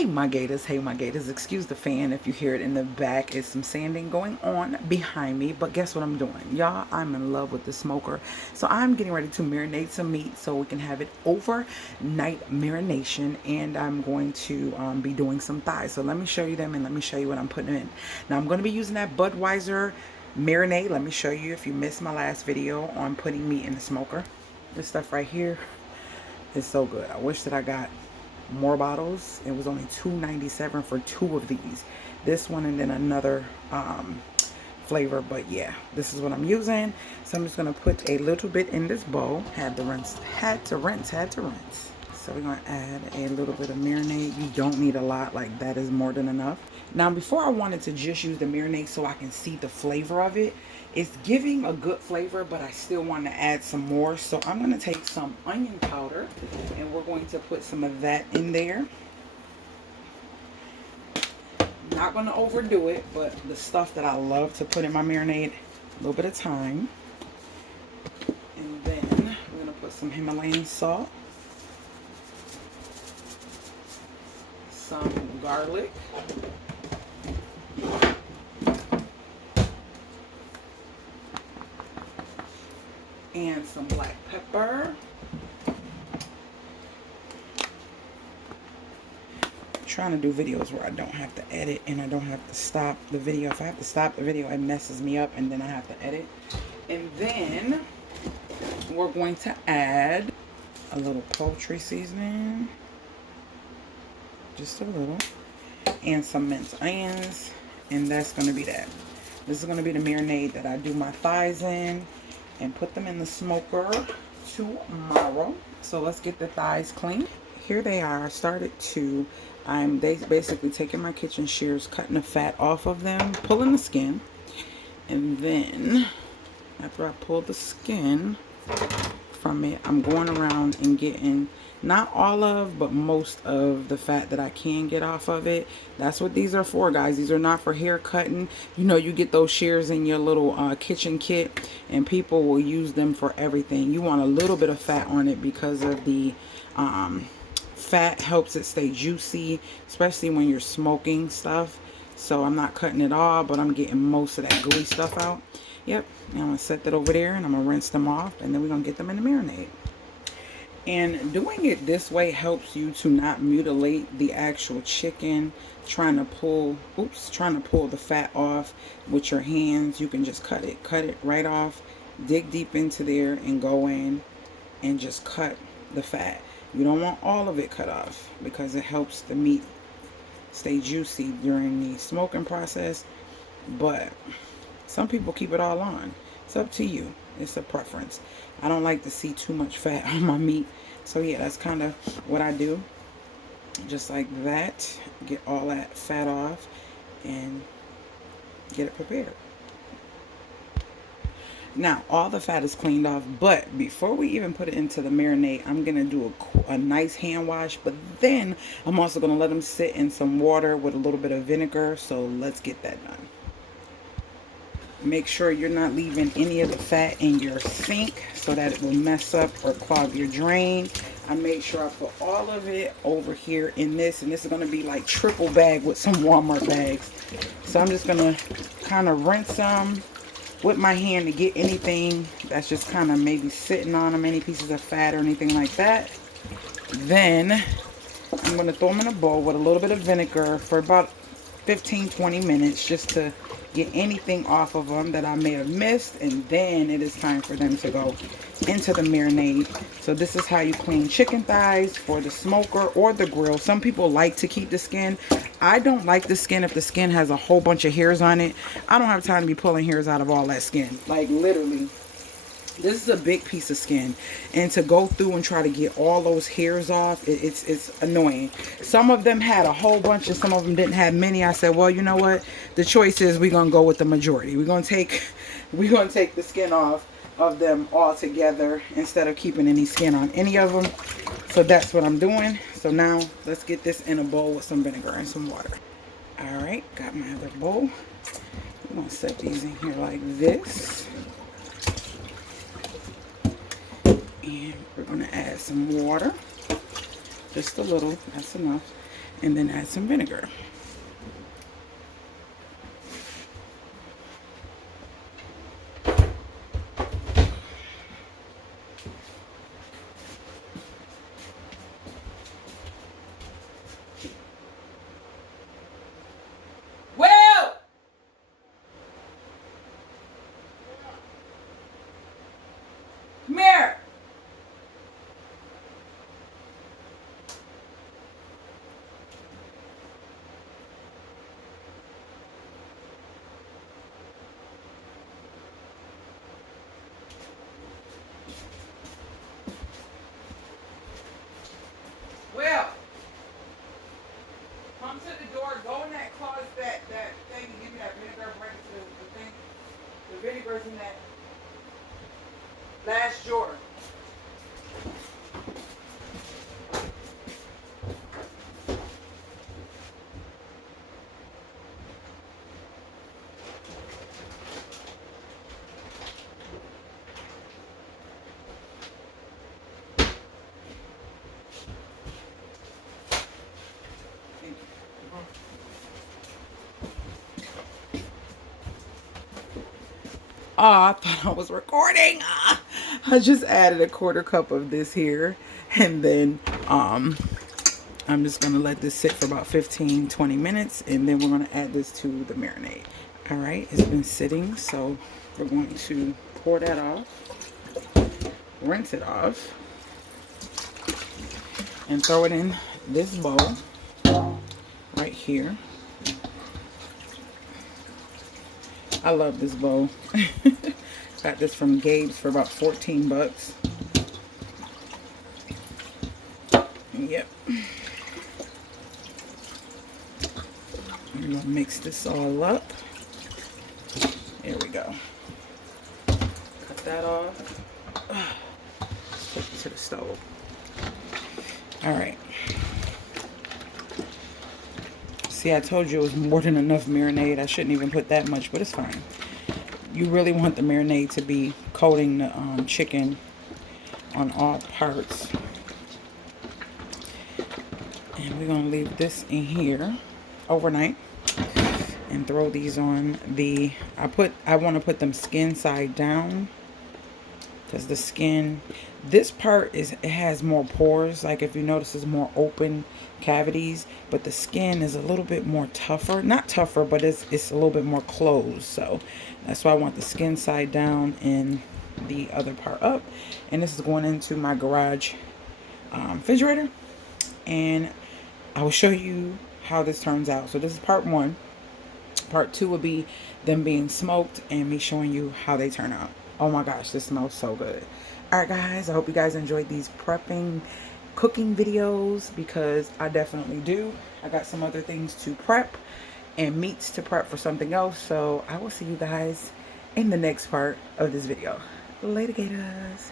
Hey my gators, excuse the fan if you hear it in the back. It's some sanding going on behind me, but guess what I'm doing, y'all? I'm in love with the smoker, so I'm getting ready to marinate some meat so we can have it overnight marination. And I'm going to be doing some thighs, so let me show you them and let me show you what I'm putting in. Now I'm going to be using that Budweiser marinade. Let me show you if you missed my last video on putting meat in the smoker. This stuff right here is so good. I wish that I got more bottles. It was only $2.97 for 2 of these, this one and then another flavor. But yeah, this is what I'm using. So I'm just gonna put a little bit in this bowl. Had to rinse. So we're gonna add a little bit of marinade. You don't need a lot, like that is more than enough. Now before, I wanted to just use the marinade so I can see the flavor of it. It's giving a good flavor, but I still want to add some more. So I'm going to take some onion powder and we're going to put some of that in there. Not going to overdo it, but the stuff that I love to put in my marinade, a little bit of thyme. And then we're going to put some Himalayan salt, some garlic, and some black pepper. I'm trying to do videos where I don't have to edit and I don't have to stop the video. If I have to stop the video, it messes me up and then I have to edit. And then we're going to add a little poultry seasoning, just a little, and some minced onions, and that's going to be that. This is going to be the marinade that I do my thighs in and put them in the smoker tomorrow. So let's get the thighs clean. Here they are. I started to, I'm basically taking my kitchen shears, cutting the fat off of them, pulling the skin, and then after I pull the skin from it, I'm going around and getting not all of, but most of the fat that I can get off of it. That's what these are for, guys. These are not for hair cutting. You know, you get those shears in your little kitchen kit and people will use them for everything. You want a little bit of fat on it because of the fat helps it stay juicy, especially when you're smoking stuff. So I'm not cutting it all, but I'm getting most of that gooey stuff out. Yep, and I'm gonna set that over there and I'm gonna rinse them off, and then we're gonna get them in the marinade. And doing it this way helps you to not mutilate the actual chicken, trying to pull the fat off with your hands. You can just cut it right off, dig deep into there and go in and just cut the fat. You don't want all of it cut off because it helps the meat stay juicy during the smoking process. But some people keep it all on. It's up to you. It's a preference. I don't like to see too much fat on my meat. So yeah, that's kind of what I do. Just like that. Get all that fat off and get it prepared. Now, all the fat is cleaned off, but before we even put it into the marinade, I'm going to do a nice hand wash, but then I'm also going to let them sit in some water with a little bit of vinegar. So let's get that done. Make sure you're not leaving any of the fat in your sink so that it will mess up or clog your drain. I made sure I put all of it over here in this, and this is going to be like triple bag with some Walmart bags. So I'm just going to kind of rinse them with my hand to get anything that's just kind of maybe sitting on them, any pieces of fat or anything like that. Then I'm going to throw them in a bowl with a little bit of vinegar for about 15-20 minutes just to get anything off of them that I may have missed, and then it is time for them to go into the marinade. So this is how you clean chicken thighs for the smoker or the grill. Some people like to keep the skin. I don't like the skin if the skin has a whole bunch of hairs on it. I don't have time to be pulling hairs out of all that skin. Like literally, this is a big piece of skin, and to go through and try to get all those hairs off, it's annoying. Some of them had a whole bunch and some of them didn't have many. I said, well, you know what? The choice is we're gonna go with the majority. We're gonna take the skin off of them all together instead of keeping any skin on any of them. So that's what I'm doing. So now let's get this in a bowl with some vinegar and some water. All right, got my other bowl. I'm gonna set these in here like this. And we're going to add some water, just a little, that's enough. and then add some vinegar. Come here. Well, come to the door, go in that closet, that thing, and give me that vinegar, bring it to the thing. The vinegar's in that last drawer. Oh, I thought I was recording. I just added a 1/4 cup of this here, and then I'm just gonna let this sit for about 15-20 minutes, and then we're gonna add this to the marinade. All right, it's been sitting, so we're going to pour that off, rinse it off, and throw it in this bowl right here. I love this bowl. Got this from Gabe's for about 14 bucks. Yep. I'm gonna mix this all up. There we go. Cut that off. Take it to the stove. All right. See, I told you it was more than enough marinade. I shouldn't even put that much, but it's fine. You really want the marinade to be coating the chicken on all parts. And we're going to leave this in here overnight and throw these on the... I want to put them skin side down, because the skin... This part it has more pores. Like if you notice, it's more open cavities, but the skin is a little bit more tougher. Not tougher, but it's a little bit more closed. So that's why I want the skin side down and the other part up. And this is going into my garage refrigerator, and I will show you how this turns out. So this is part 1. Part 2 will be them being smoked and me showing you how they turn out. Oh my gosh, this smells so good. Alright guys, I hope you guys enjoyed these prepping, cooking videos, because I definitely do. I got some other things to prep and meats to prep for something else. So I will see you guys in the next part of this video. Later, gators.